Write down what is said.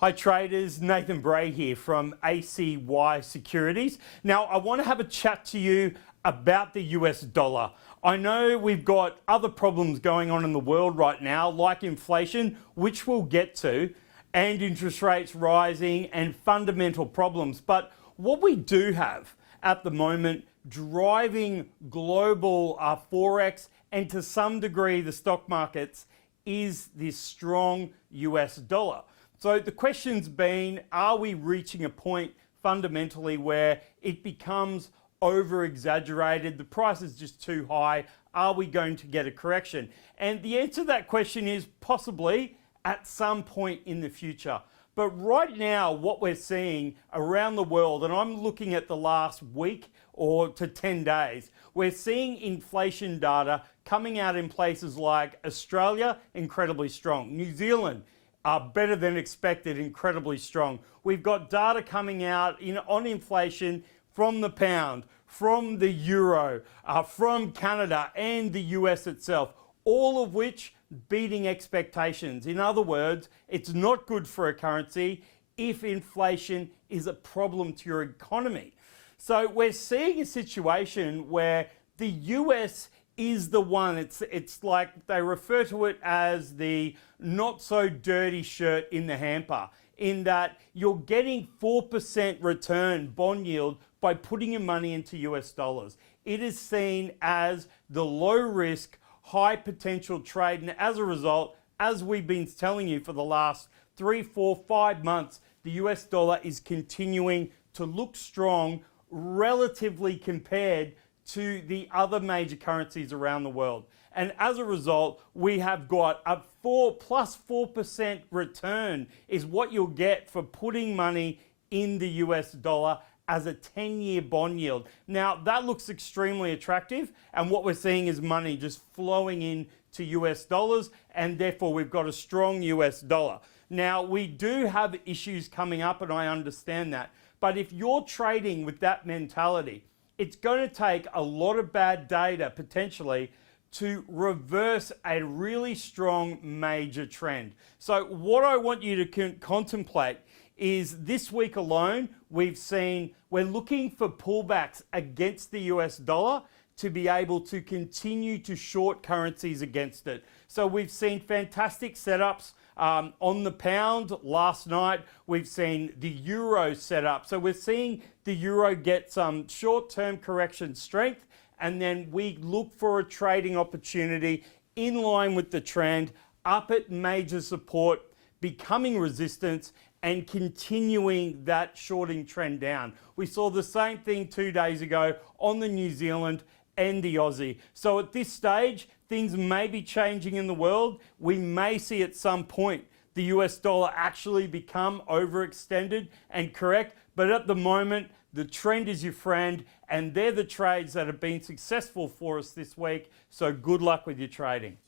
Hi traders, Nathan Bray here from ACY Securities. Now I want to have a chat to you about the US dollar. I know we've got other problems going on in the world right now, like inflation, which we'll get to, and interest rates rising and fundamental problems. But what we do have at the moment driving global Forex and to some degree the stock markets is this strong US dollar. So the question's been, are we reaching a point fundamentally where it becomes over-exaggerated, the price is just too high, are we going to get a correction? And the answer to that question is possibly at some point in the future. But right now, what we're seeing around the world, and I'm looking at the last week or to 10 days, we're seeing inflation data coming out in places like Australia, incredibly strong. New Zealand, better than expected, incredibly strong. We've got data coming out on inflation from the pound, from the euro, from Canada and the US itself, all of which beating expectations. In other words, it's not good for a currency if inflation is a problem to your economy. So we're seeing a situation where the US is the one, it's like they refer to it as the not so dirty shirt in the hamper, in that you're getting 4% return bond yield by putting your money into US dollars. It is seen as the low risk, high potential trade, and as a result, as we've been telling you for the last 3, 4, 5 months, the US dollar is continuing to look strong relatively compared to the other major currencies around the world. And as a result, we have got a plus 4% return is what you'll get for putting money in the US dollar as a 10-year bond yield. Now, that looks extremely attractive, and what we're seeing is money just flowing in to US dollars, and therefore we've got a strong US dollar. Now, we do have issues coming up, and I understand that, but if you're trading with that mentality, it's going to take a lot of bad data potentially to reverse a really strong major trend. So what I want you to contemplate is this week alone, we're looking for pullbacks against the US dollar to be able to continue to short currencies against it. So we've seen fantastic setups on the pound last night. We've seen the euro set up. So we're seeing the euro get some short-term correction strength, and then we look for a trading opportunity in line with the trend, up at major support, becoming resistance, and continuing that shorting trend down. We saw the same thing 2 days ago on the New Zealand and the Aussie. So at this stage, things may be changing in the world. We may see at some point the US dollar actually become overextended and correct. But at the moment, the trend is your friend, and they're the trades that have been successful for us this week. So good luck with your trading.